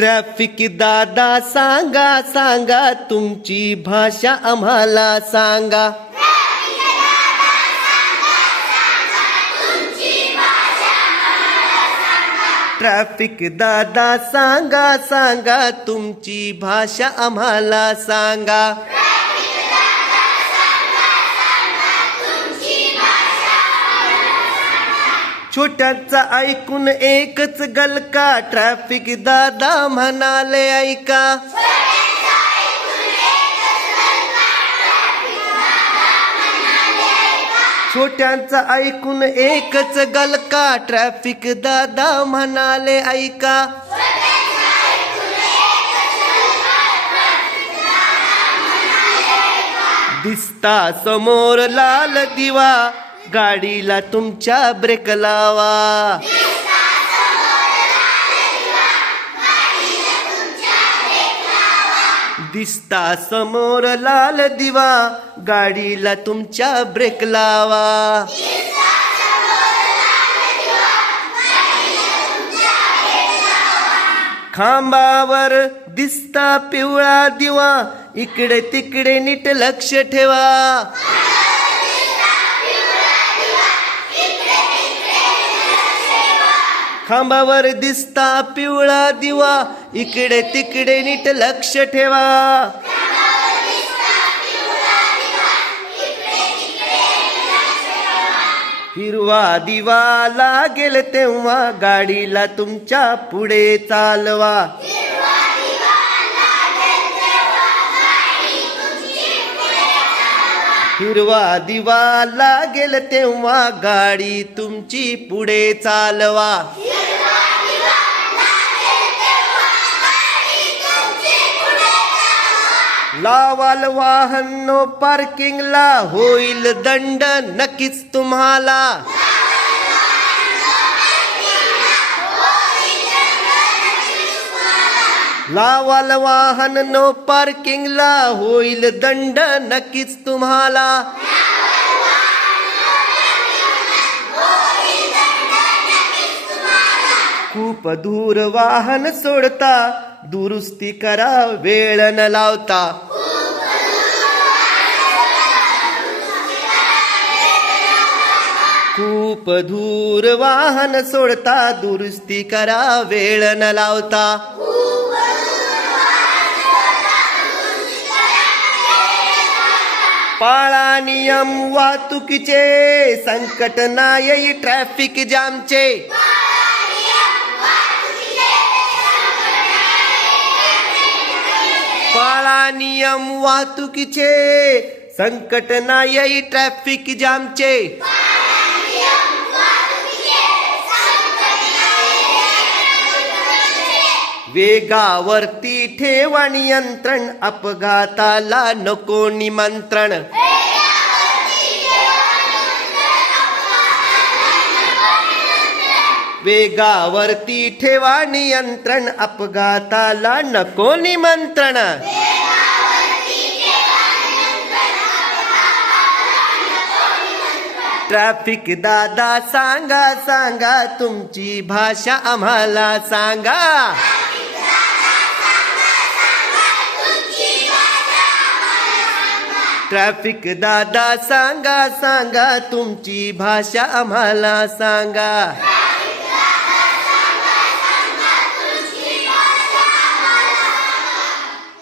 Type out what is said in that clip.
Traffic दादा सांगा सांगा तुमची भाषा आम्हाला सांगा. ट्रॅफिक दादा सांगा सांगा तुमची भाषा आम्हाला सांगा. छोट्याचा ऐकून एकच गलका ट्रॅफिक दादा म्हणाले ऐका. छोट्यांचा ऐकून एकच गलका ट्रॅफिक दादा म्हणाले ऐका. दिसता समोर लाल दिवा. गाडीला तुमच्या ब्रेक लावा. दिसता समोर लाल दिवा गाडीला तुमच्या ब्रेक लावा. खांबावर दिसता पिवळा दिवा इकडे तिकडे नीट लक्ष ठेवा. खांबावर दिसता पिवळा दिवा. इकडे तिकडे नीट लक्ष ठेवा. हिरवा दिवा लागेल तेव्हा गाडीला तुमच्यापुढे चालवा. हिरवा दिवा लागेल तेव्हा गाडी तुमची पुढे चालवा. लावाल वाहन नो पार्किंगला होईल दंड नक्कीच तुम्हाला. लावाल वाहन नो पार्किंगला होईल दंड नक्कीच तुम्हाला. खूप दूर वाहन सोडता दुरुस्ती करा वेळ न लावता. खूप दूर वाहन सोडता दुरुस्ती करा वेळ न लावता. पाळा नियम वाहतुकीचे संकट नाही ट्रॅफिक जामचे पाळा नियम वाहतुकीचे संकट नाही ट्रॅफिक जामचे वेगावरती ठेवा नियंत्रण अपघाताला नको निमंत्रण. वेगावरती ठेवा नियंत्रण अपघाताला नको निमंत्रण. ट्रॅफिक दादा सांगा सांगा तुमची भाषा आम्हाला सांगा. ट्रॅफिक दादा सांगा सांगा तुमची भाषा आम्हाला सांगा.